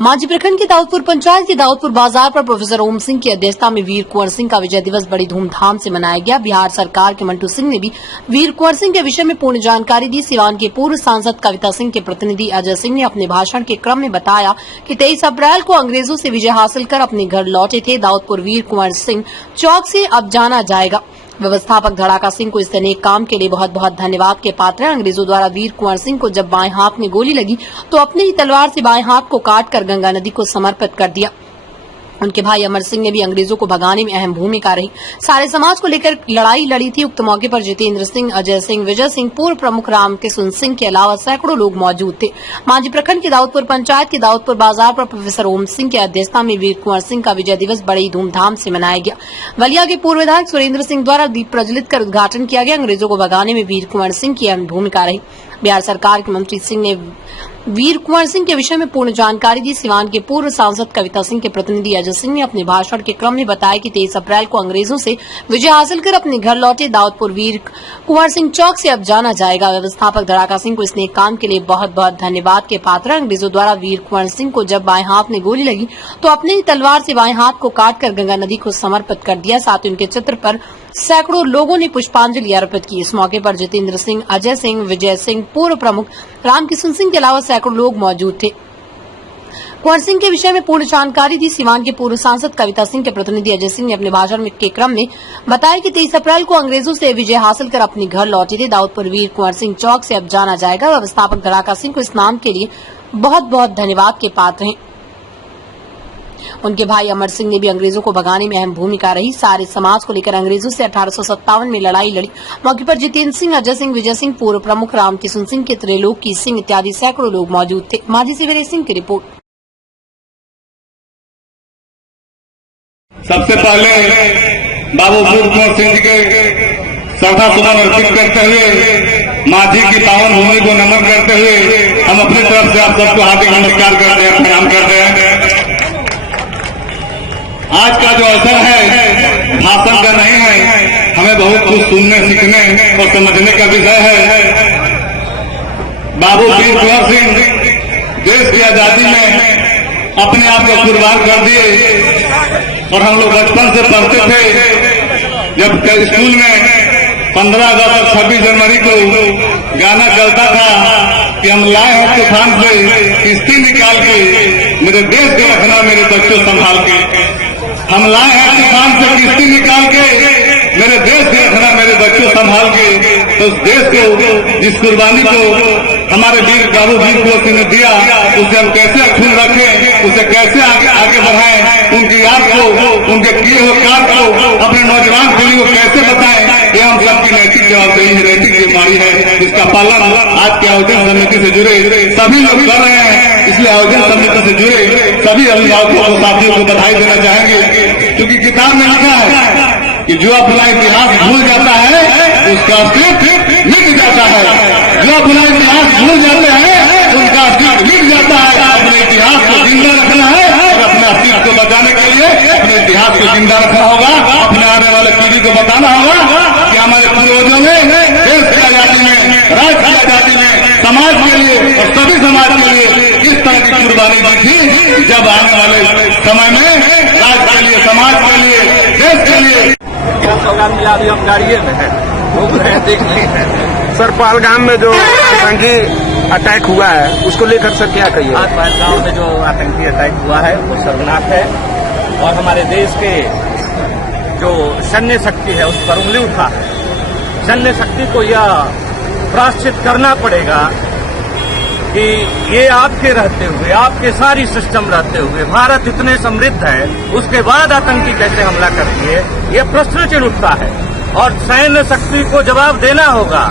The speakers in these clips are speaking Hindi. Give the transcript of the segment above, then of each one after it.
मांझी प्रखंड की दाऊदपुर पंचायत के दाऊदपुर बाजार पर प्रोफेसर ओम सिंह की अध्यक्षता में वीर कुंवर सिंह का विजय दिवस बड़ी धूमधाम से मनाया गया। बिहार सरकार के मंटू सिंह ने भी वीर कुंवर सिंह के विषय में पूर्ण जानकारी दी। सिवान के पूर्व सांसद कविता सिंह के प्रतिनिधि अजय सिंह ने अपने भाषण के क्रम में बताया कि 23 अप्रैल को अंग्रेजों से विजय हासिल कर अपने घर लौटे थे। दाऊदपुर वीर कुंवर सिंह चौक से अब जाना जाएगा। व्यवस्थापक धड़ाका सिंह को इस नेक काम के लिए बहुत बहुत धन्यवाद के पात्र हैं। अंग्रेजों द्वारा वीर कुंवर सिंह को जब बाएं हाथ में गोली लगी तो अपने ही तलवार से बाएं हाथ को काटकर गंगा नदी को समर्पित कर दिया। उनके भाई अमर सिंह ने भी अंग्रेजों को भगाने में अहम भूमिका रही। सारे समाज को लेकर लड़ाई लड़ी थी। उक्त मौके पर जितेंद्र सिंह, अजय सिंह, विजय सिंह, पूर्व प्रमुख रामकिशन सिंह के अलावा सैकड़ों लोग मौजूद थे। मांझी प्रखंड की दाऊदपुर पंचायत के दाऊदपुर बाजार पर प्रोफेसर ओम सिंह की अध्यक्षता में वीर कुंवर सिंह का विजय दिवस बड़ी धूमधाम से मनाया गया। बलिया के पूर्व विधायक सुरेंद्र सिंह द्वारा दीप प्रज्वलित कर उद्घाटन किया गया। अंग्रेजों को भगाने में वीर कुंवर सिंह की अहम भूमिका रही। बिहार सरकार के मंत्री सिंह ने वीर कुंवर सिंह के विषय में पूर्ण जानकारी दी। सिवान के पूर्व सांसद कविता सिंह के प्रतिनिधि अजय सिंह ने अपने भाषण के क्रम में बताया कि 23 अप्रैल को अंग्रेजों से विजय हासिल कर अपने घर लौटे। दाऊदपुर वीर कुंवर सिंह चौक से अब जाना जाएगा। व्यवस्थापक धड़ाका सिंह को इस नेक काम के लिए बहुत बहुत धन्यवाद के पात्र। अंग्रेजों द्वारा वीर कुंवर सिंह को जब बाएं हाथ में गोली लगी तो अपनी ही तलवार से बाएं हाथ को काटकर गंगा नदी को समर्पित कर दिया। साथ ही उनके चित्र पर सैकड़ों लोगों ने पुष्पांजलि अर्पित की। इस मौके पर जितेंद्र सिंह, अजय सिंह, विजय सिंह, पूर्व प्रमुख रामकिशन सिंह के अलावा सैकड़ों लोग मौजूद थे। कुंवर सिंह के विषय में पूर्ण जानकारी दी। सिवान के पूर्व सांसद कविता सिंह के प्रतिनिधि अजय सिंह ने अपने भाषण के क्रम में बताया कि 23 अप्रैल को अंग्रेजों से विजय हासिल कर अपने घर लौटे थे। दाऊदपुर वीर कुंवर सिंह चौक से अब जाना जाएगा। व्यवस्थापक धड़ाका सिंह को इस नाम के लिए बहुत बहुत धन्यवाद के पात्र हैं। उनके भाई अमर सिंह ने भी अंग्रेजों को भगाने में अहम भूमिका रही। सारे समाज को लेकर अंग्रेजों से 1857 में लड़ाई लड़ी। मौके पर जितेंद्र सिंह, अजय सिंह, विजय सिंह, पूर्व प्रमुख रामकिशन सिंह के त्रिलोकी सिंह इत्यादि सैकड़ों लोग मौजूद थे। मांझी से वीर सिंह की रिपोर्ट। सबसे पहले बाबू वीर कुंवर सिंह जी के श्रद्धा सुमन अर्पित करते हुए मांझी की पावन भूमि को नमन करते हुए हम अपनी तरफ से आप सबको हार्दिक नमस्कार करते हैं, प्रणाम करते हैं। आज का जो अवसर है भाषण का नहीं है, हमें बहुत कुछ सुनने, सीखने और समझने का विषय है। बाबू वीर कुंवर सिंह देश की आजादी में अपने आप को कुर्बान कर दिए और हम लोग बचपन से पढ़ते थे। जब स्कूल में 15 अगस्त और 26 जनवरी को गाना चलता था कि हम लाए हैं तूफान से किश्ती निकाल के, मेरे देश को रखना मेरे बच्चों संभाल के। हम लाए हैं तूफान से किश्ती निकाल के, मेरे देश को रखना मेरे बच्चों संभाल के। तो उस देश को, जिस कुर्बानी को हमारे वीर बाबू वीर कुंवर सिंह ने दिया, उसे हम कैसे अक्षुण्ण रखें, उसे कैसे आगे बढ़ाएं, उनकी याद को, उनके किए हुए कार्य को अपने नौजवान पीढ़ी को कैसे बताएं, ये हम सबकी नैतिक जवाबदेही है, नैतिक जिम्मेदारी है, जिसका पालन आज के आयोजन समिति से जुड़े सभी लोग कर रहे हैं। इसलिए आयोजन समिति से जुड़े सभी अभिभावकों को, साथियों को बधाई देना चाहेंगे। क्योंकि किताब में लिखा है कि जो अपना इतिहास भूल जाता है उसका अस्तित्व मिट जाता है। जो अपना इतिहास भूल जाते हैं उनका अस्तित्व मिट जाता है। अपने इतिहास को जिंदा रखना है और अपने अस्तित्व को बचाने के लिए अपने इतिहास को जिंदा रखना होगा। अपने आने वाले पीढ़ी को बताना होगा कि हमारे पूर्वजों ने देश की आजादी में, राज्य की आजादी में समाज के लिए और सभी समाज के लिए किस तरह की कुर्बानी दी थी। जब आने वाले समय में राज्य के लिए, समाज के लिए, देश के लिए प्रोग्राम मिला, अभी हम गाड़िए में है, घूम रहे हैं, देख रहे हैं। सर, पहलगाम में जो आतंकी अटैक हुआ है उसको लेकर सर क्या कहिए? आज पहलगाम में जो आतंकी अटैक हुआ है वो शर्मनाक है और हमारे देश के जो सैन्य शक्ति है उस पर उंगली उठा है। सैन्य शक्ति को यह प्रायश्चित करना पड़ेगा कि ये आपके रहते हुए, आपके सारी सिस्टम रहते हुए भारत इतने समृद्ध है, उसके बाद आतंकी कैसे हमला कर दिए, ये प्रश्न चिन्ह उठता है। और सैन्य शक्ति को जवाब देना होगा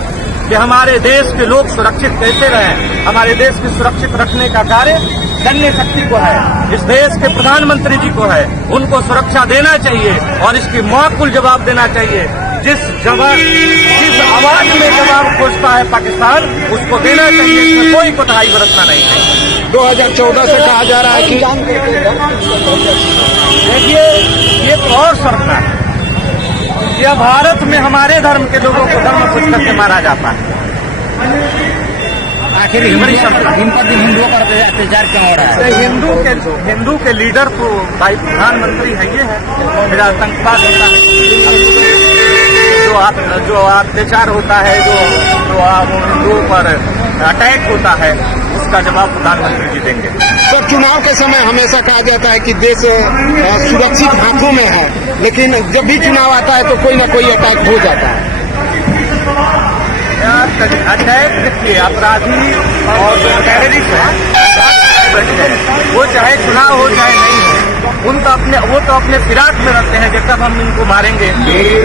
कि हमारे देश के लोग सुरक्षित कैसे रहें। हमारे देश को सुरक्षित रखने का कार्य सैन्य शक्ति को है, इस देश के प्रधानमंत्री जी को है। उनको सुरक्षा देना चाहिए और इसकी माकूल जवाब देना चाहिए। जिस आवाज में जवाब खोजता है पाकिस्तान, उसको देना चाहिए। इसमें कोई कोताही बरतना नहीं है। 2014 से कहा जा रहा है कि देखिए, ये और शर्मनाक है। यह भारत में हमारे धर्म के लोगों को धर्म पुस्तक से मारा जाता है। आखिर हमारी दिन पर दिन हिंदुओं पर अत्याचार क्यों हो रहा है? हिंदू के लीडर तो भाई प्रधानमंत्री है, ये है फिर आतंकवाद होता है, जो अत्याचार होता है, जो हिंदुओं पर अटैक होता है, उसका जवाब प्रधानमंत्री जी देंगे। सर, चुनाव के समय हमेशा कहा जाता है कि देश सुरक्षित हाथों में है, लेकिन जब भी चुनाव आता है तो कोई ना कोई अटैक हो जाता है। अटैक देखिए, अपराधी और जो टेररिस्ट है वो चाहे चुनाव हो चाहे नहीं हो, वो तो अपने फिराक में रहते हैं कि कब हम इनको मारेंगे,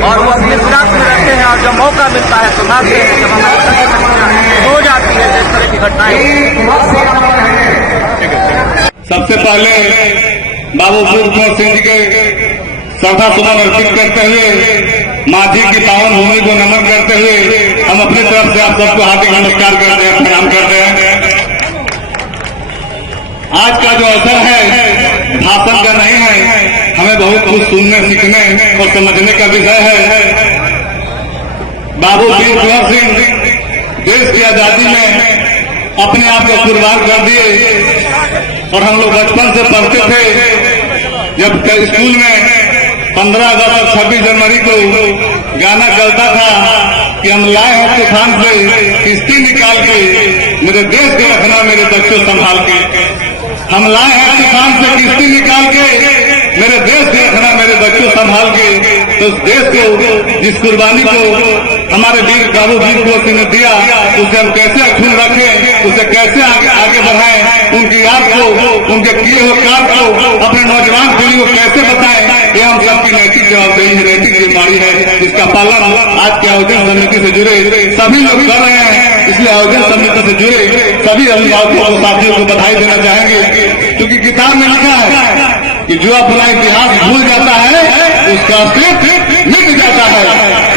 और वो अपने फिराक में रहते हैं, और जब मौका मिलता है तो भागते हैं, जब हो जाती है इस तरह की घटनाएं। सबसे पहले बाबू वीर कुंवर सिंह जी के श्रद्धा सुमन अर्पित करते हुए, माझी की पावन भूमि को नमन करते हुए हम अपनी तरफ से आप सबको हार्दिक नमस्कार करते हैं, प्रणाम करते हैं। आज का जो अवसर है भाषण का नहीं है, हमें बहुत कुछ सुनने, सीखने और समझने का विषय है। बाबू वीर कुंवर सिंह देश की आजादी में अपने आप को कुर्बान कर दिए, और हम लोग बचपन से पढ़ते थे, जब स्कूल में 15 अगस्त और 26 जनवरी को गाना चलता था कि हम लाए हैं तूफान से किश्ती निकाल के, मेरे देश को रखना मेरे बच्चों संभाल के। हम लाए हैं तूफान से किश्ती निकाल के, मेरे देश को रखना मेरे बच्चों संभाल के। तो उस देश को, जिस कुर्बानी को हमारे वीर बाबू वीर कुंवर सिंह ने दिया, उसे हम कैसे अक्षुण्ण रखें, उसे कैसे आगे बढ़ाएं, उनकी याद को, उनके किए हुए काम को अपने नौजवान पीढ़ी को कैसे बताएं, ये हम सबकी नैतिक जवाबदेही है, नैतिक जिम्मेदारी है। इसका पालन आज के आयोजन समिति से जुड़े सभी लोग कर रहे हैं, इसलिए आयोजन समिति से जुड़े सभी अभिभावकों और साथियों को बधाई देना चाहेंगे, क्योंकि किताब में लिखा है कि जो अपना इतिहास भूल जाता है उसका अस्तित्व मिट जाता है।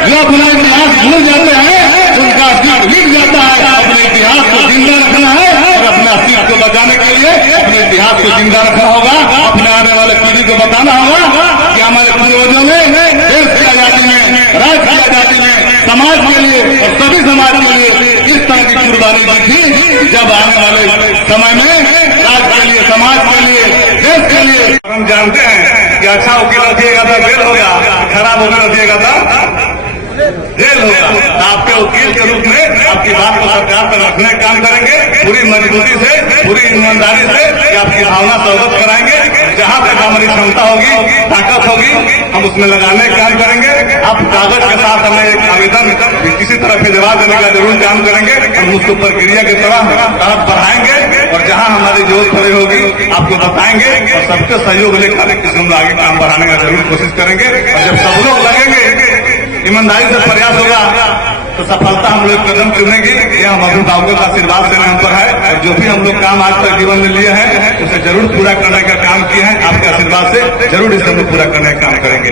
जो अपना इतिहास भूल जाते हैं उनका अस्तित्व मिट जाता है। अपने इतिहास को जिंदा रखना है, और अपने अस्तित्व को बचाने के लिए अपने इतिहास को जिंदा रखना होगा। अपने आने वाले पीढ़ी को बताना होगा कि हमारे पूर्वजों ने देश की आजादी में, राज्य की आजादी में, समाज के लिए और सभी समाज के लिए इस तरह की कुर्बानी दी थी। जब आने वाले समय में राज्य के लिए, समाज के लिए, देश के लिए हम जानते हैं कि अच्छा वकील रखिएगा तो जेल होगा, खराब वकील रखिएगा तो जेल होगा। आपके वकील के रूप में आपकी बात को सरकार पर रखने का काम करेंगे, पूरी मजबूती से, पूरी ईमानदारी से आपकी भावना से अवगत कराएंगे। जहां तक हमारी क्षमता होगी, ताकत होगी, हम उसमें लगाने का काम करेंगे। आप कागज के साथ हमें एक आवेदन किसी तरह से जवाब देने का जरूर काम करेंगे। हम उसको प्रक्रिया की तरफ बढ़ाएंगे, और जहां हमारी जरूरत पड़ी होगी आपको बताएंगे, और सबके सहयोग लेकर हम आगे काम बढ़ाने का जरूर कोशिश करेंगे। और जब सब लोग लगेंगे, ईमानदारी से प्रयास होगा, तो सफलता हम लोग कदम चुनेंगे। यह हम अभिभावकों का आशीर्वाद से हम पर है, और जो भी हम लोग काम आज तक जीवन में लिए हैं उसे जरूर पूरा करने का काम किया है। आपके आशीर्वाद से जरूर इसे हम लोग पूरा करने का काम करेंगे।